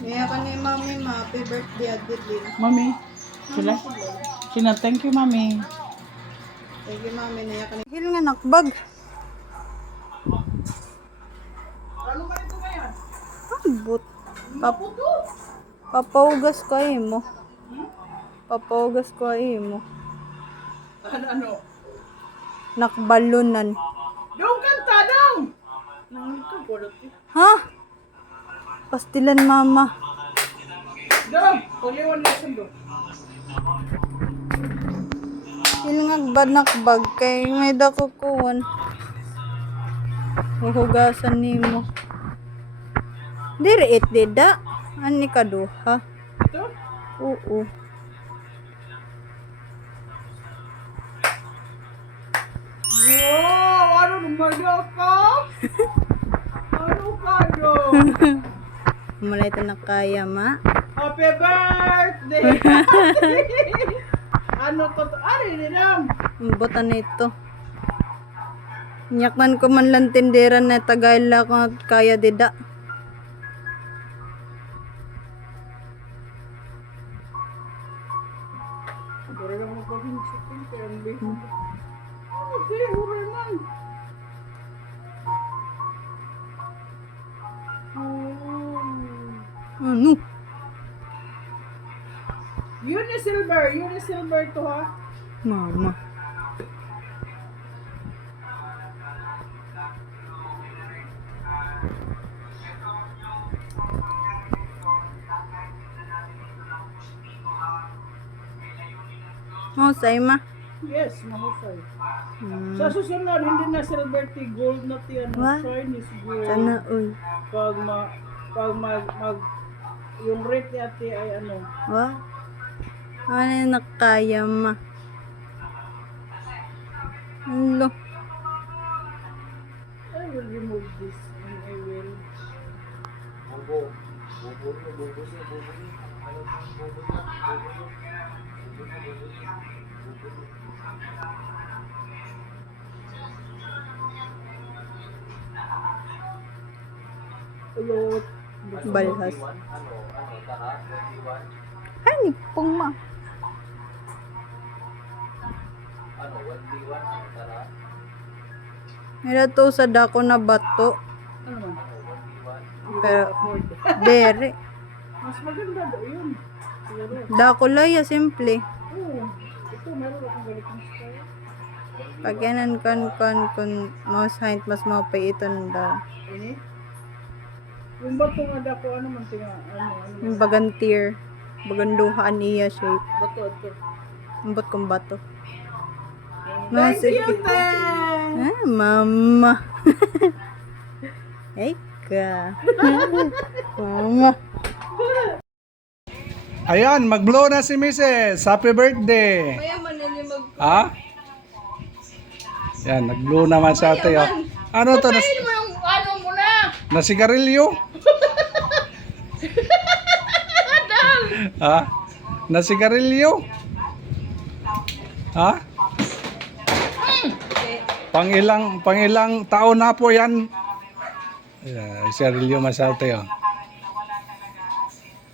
Kaya ka ni mami ma, happy birthday Adeline. Mami. Sila? Sina, thank you, mami. Thank you mami, naya ka ni. Hil nga nakbag. Ano ba ito ngayon? Ambot. Papaugas ko ay mo. Papaugas ko ay mo. Ano? Nakbalunan. Doon kanta daw! Nangikag ko dati. Ha? Pastilan mama. Doon! Kuliwan na sundo. Hil nga nakbag kay may dako kuwan. Huhugasan nimo. Diri it dida. Ani ka duha? Ito? Oo. Wow! Ano naman ako? Ano ka doon? Mula ito na kaya ma. Happy birthday! Ano to? Ano yun lang? Butan nito. Nyakman ko man lang tinderan na tagayla ko kaya dida. Siguro lang magpapinsutin kaya ang bihin. Okay, hura lang. Ano? Unisilver to ha. Mama. Oh, say ma. Yes, mahusay. Hmm. Sa susunod, hindi na silver tea, gold na tea, ano, What? Chinese gold. Sana uy. Pag yung rate ni ate ay ano, Wa? Ano yung nakaya ma? Ano? I will remove this and I will. Ulot. Balhas. Ay, nipong ma. Mira to sa dako na bato. Ano man? Pero, dere. Mas maganda daw yun. Siguro. Dako laya, simple. Oo. Ito, meron akong ganitong style. Pag yanan kon mas height mas mapay ito nda. Ini? Yung bato nga dako, ano man tinga, ano. Yung bagantier. Baganduhaan niya shape. Bato, ito. Ambot kong bato. Thank Sige. you, Ten! Ah, mama. Ay ka. Mama. Ayan, mag-blow na si Mrs. Happy birthday. Kaya manilimag ko. Ha? Yan, nag-blow naman sa ate. Oh. Ano to? Ano mo na? Nasigarilyo? Ha? Nasigarilyo? Ha? Pangilang taon na po yan. Yeah, sigarilyo man sa ate. Oh.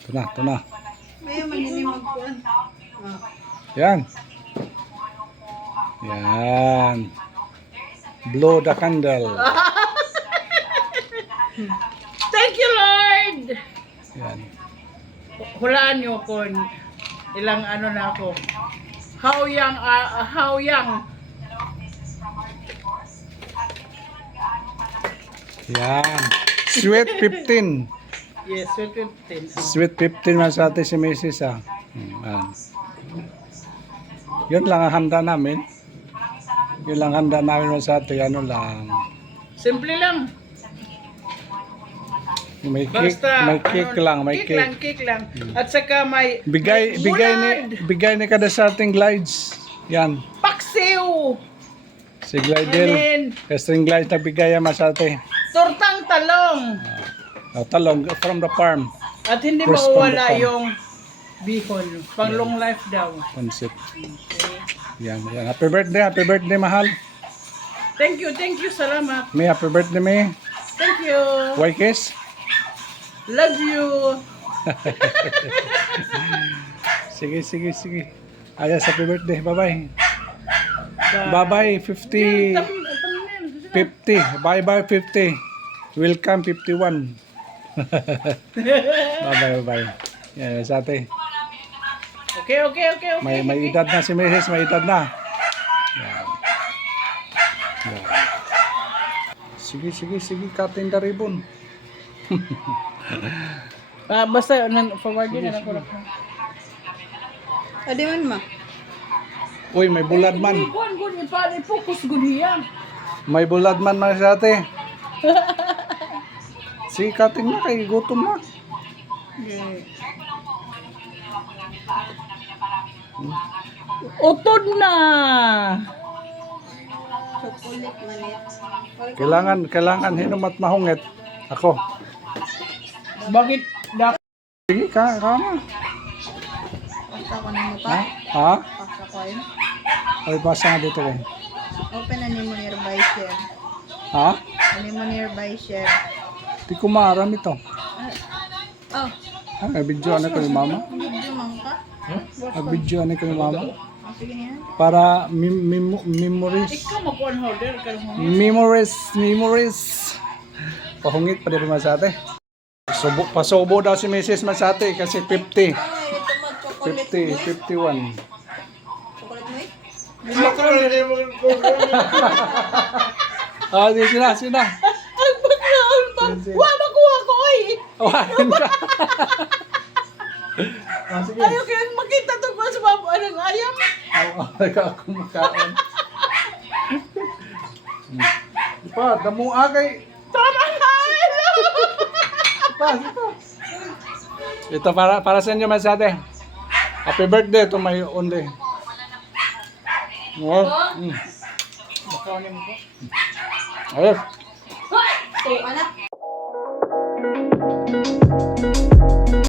Ito na. Kaya manilimag ko. Yan. Yan. Blow the candle. Thank you, Lord! Yan. Hulaan niyo kung ilang ano na ako. How young? Yan. Sweet 15. Yes, 15. Sweet 15 man sa atin si Mrs. Ah. Yan. Yun lang ang handa namin. Yun lang handa namin sa atin. Ano lang. Simple lang. May cake, Basta, may cake ano, lang, may cake. Cake lang. At saka may Bigay ni kada sa ating glides. Yan. paksiw. Si And Glidel. then, String glides na bigay mas ate. tortang talong. Talong from the farm. At hindi First from mawawala the farm. yung bihon. Pang long life daw. Concept. Okay. Yan. Happy birthday mahal. Thank you, salamat. May happy birthday may. Thank you. Why kiss? Love you. Sige, sige, sige. Ayos, happy birthday. Bye-bye. Bye-bye, 50. 50. Bye-bye, 50. Welcome, 51. Bye-bye, bye-bye. Yan, sa ate. Okay. May edad na si Mrs. May edad na. Yan. Yan. Sige, sige, sige. Cutting the ribbon. Basta, forward din na ako. Adi man ma. Uy, may bulad man. Kuan gud ni pare focus gud hiya. May bulad man na sa ate. Sige, cutting na kay gutom na. Utod na. Chocolate manit. Kailangan hinumat mahungit. Ako. Bakit dak Sige, kama. Pasta ko na mo Ha? pa. Ha? Pasta ko yun. Ay, basa nga dito kayo. Open na ni mo nearby share. Ha? Ani mo nearby share. Di ko maaram ito. Oh, Ay, video ano ko ni mama? video man ka? Video ano ko ni mama? Oh, sige niya. Para memories. ikaw mag-on holder ka mo. Memories. Pahungit pa din sa ate. Pasubo daw si Mrs. Masate kasi 50. Ay, ito mo chocolate 50, mo. 51. Chocolate mo. Ah, di sila. Ang background pa. Wa makuha ko oy. Awahin ka. Ah, sige. Ayaw kaya makita to ko sa babo ng ayam. Ay, ako makaon. Pa, damua kay. Tama na. Pa. Ito para sa inyo Masate. Happy birthday to my only. Oh. Makaunin mo po. Ayos. So, anak.